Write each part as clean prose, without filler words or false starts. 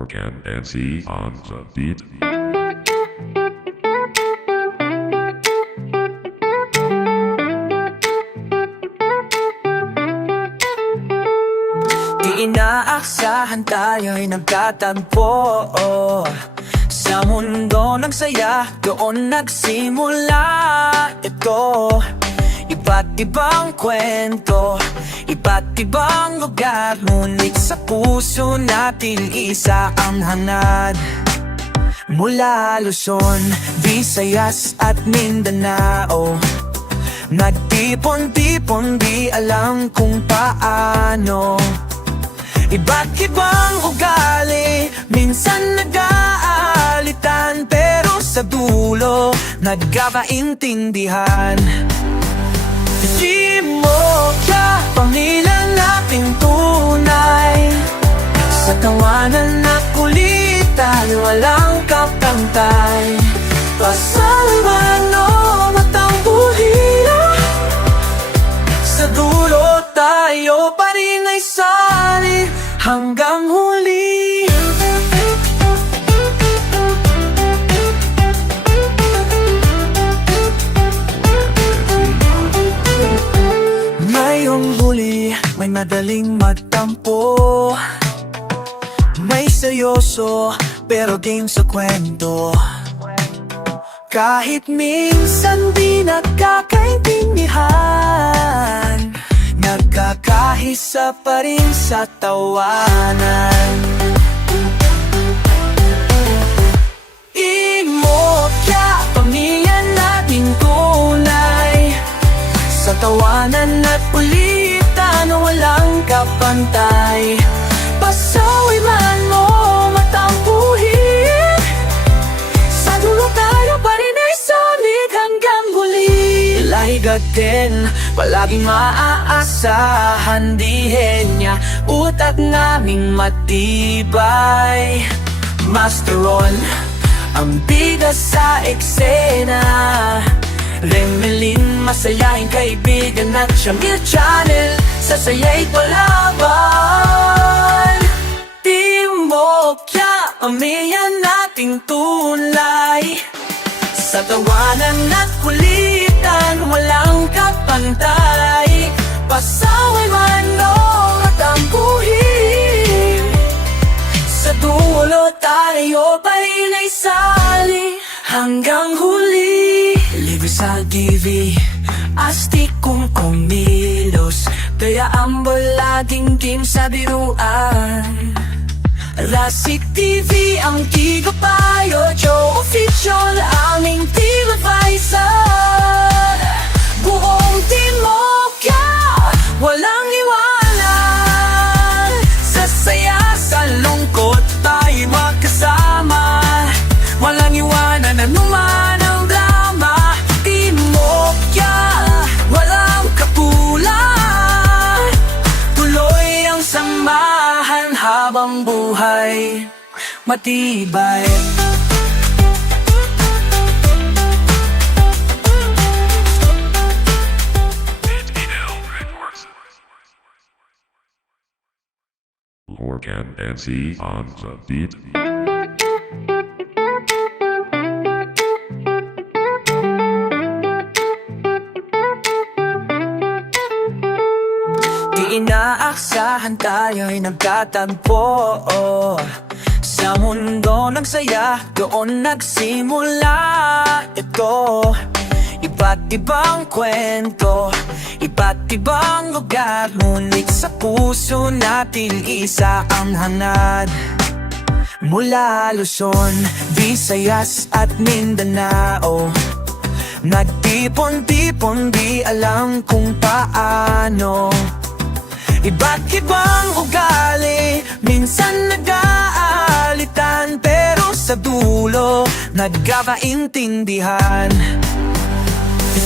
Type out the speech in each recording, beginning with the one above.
Morgan and C on the beat. Di inaaksahan tayo'y nagkatagpo sa mundo ng saya, doon nagsimula ito. Iba't ibang kwento, iba't ibang lugar, ngunit sa puso natin isa ang hangad. Mula Luzon, Visayas at Mindanao, nagtipon-tipon di alam kung paano. Iba't ibang ugali, minsan nag-aalitan, pero sa dulo, nagkakaintindihan. Di mo ka pamilya nating tunay, sa tawanan at kulitan, walang kapantay. Pasalman o matambuhin, sa dulo tayo pa rin ay sali hanggang huli. Mayroong huli, may madaling magtampo, may seryoso pero game sa kwento. Kahit minsan di nagkakaintindihan, nagkakahisa pa rin sa tawanan. Imokya, pamilya nating tunay, sa tawanan at ulitan, walang kapantay. Pasaway man mo matampuhin, sa dulo tayo pa rin ay solid hanggang huli. Lahigat din, palaging maaasahan, dihin niya utak naming matibay. Master Ron, ang bigas sa eksena, Remelin, masayahin kaibigan at Shamir Channel, sa saya'y palaban. Timokya, pamilya nating tunay, sa tawanan at kulitan, walang kapantay. Pasaway man o matampuhin, sa dulo tayo pa rin ay sali hanggang huli. Libre sa TV, astig kong kumilos, kaya ambol laging game sa biruan. Rasik TV ang Tigapayo, Joe Official, aming televisor. Buong Timokya, walang iwanan, sa saya, sa lungkot, tayo magkasama. Walang iwanan, anuman ang drama. Timokya, walang kapulan, tuloy ang samahan habang buhay matibay. Morgan and C on the beat. Di inaaksahan tayo'y nagkatagpo sa mundo ng saya, doon nagsimula ito. Iba't ibang kwento, iba't ibang lugar, ngunit sa puso natin isa ang hangad. Mula Luzon, Visayas at Mindanao, nagtipon-tipon di alam kung paano. Iba't ibang ugali, minsan nag-aalitan, pero sa dulo, nagkakaintindihan.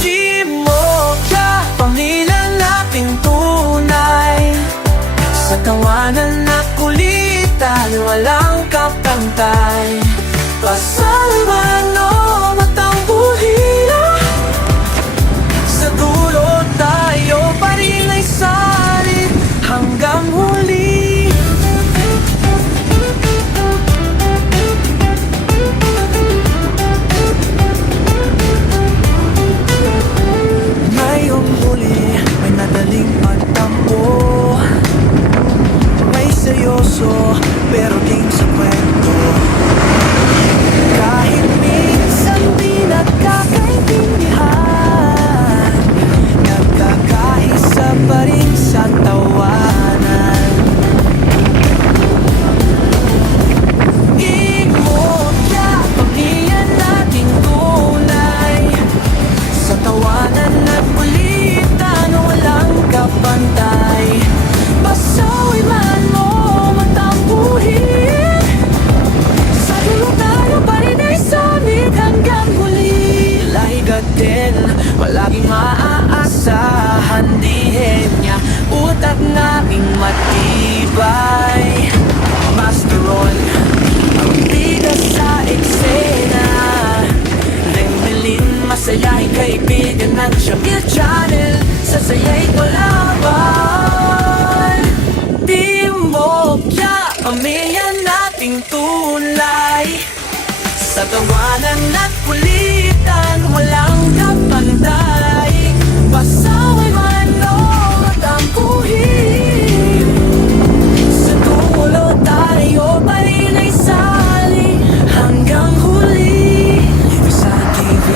Di mo ka pamilya nating tunay, sa tawanan at kulitan, walang kapantay. Pasalman o matambuhin, sa dulo tayo pa rin ay sali hanggang huli. pantay Pasaway man mo matampuhin Sa dulo tayo pa rin ay samit hanggang huli Lahigat din, palaging maaasahan Dihin niya, utak naming matibay Master Ron, ang bigas sa eksena Nagbilin, masayahin kaibigan ng Shamil Channel Sasaya'y kalaban Timokya, pamilya nating tunay Sa tawanan at kulitan, walang kapantay Pasaway man o matampuhin Sa dulo tayo pa rin ay sali hanggang huli Sa TV,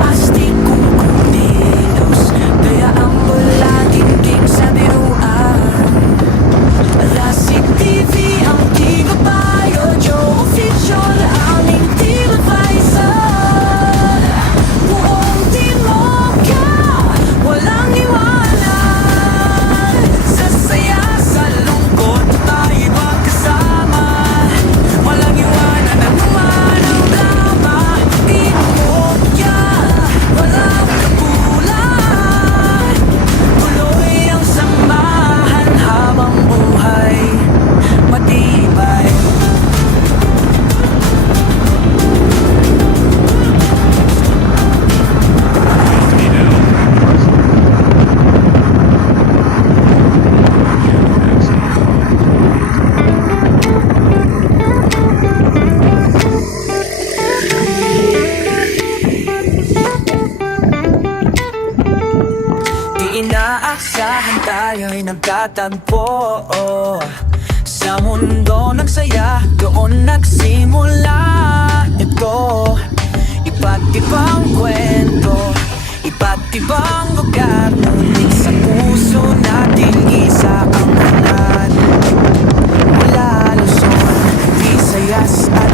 astig kung kumilos Kaya ang palaging game sa biruan Rasig TV, ang Tigapayo, Joe Official, aming team advisor Buong Timokya, walang iwanan Sa saya, sa lungkot, tayo magkasama Walang iwanan ang naman ang drama Timokya, walang kapulan Tuloy ang samahan habang buhay matibay Di inaasahan tayo'y nagkatagpo Sa mundo nagsaya, doon nagsimula Ito, iba't ibang kwento Iba't ibang lugar Ngunit sa puso natin isa ang hanad Mula Luzon, Visayas at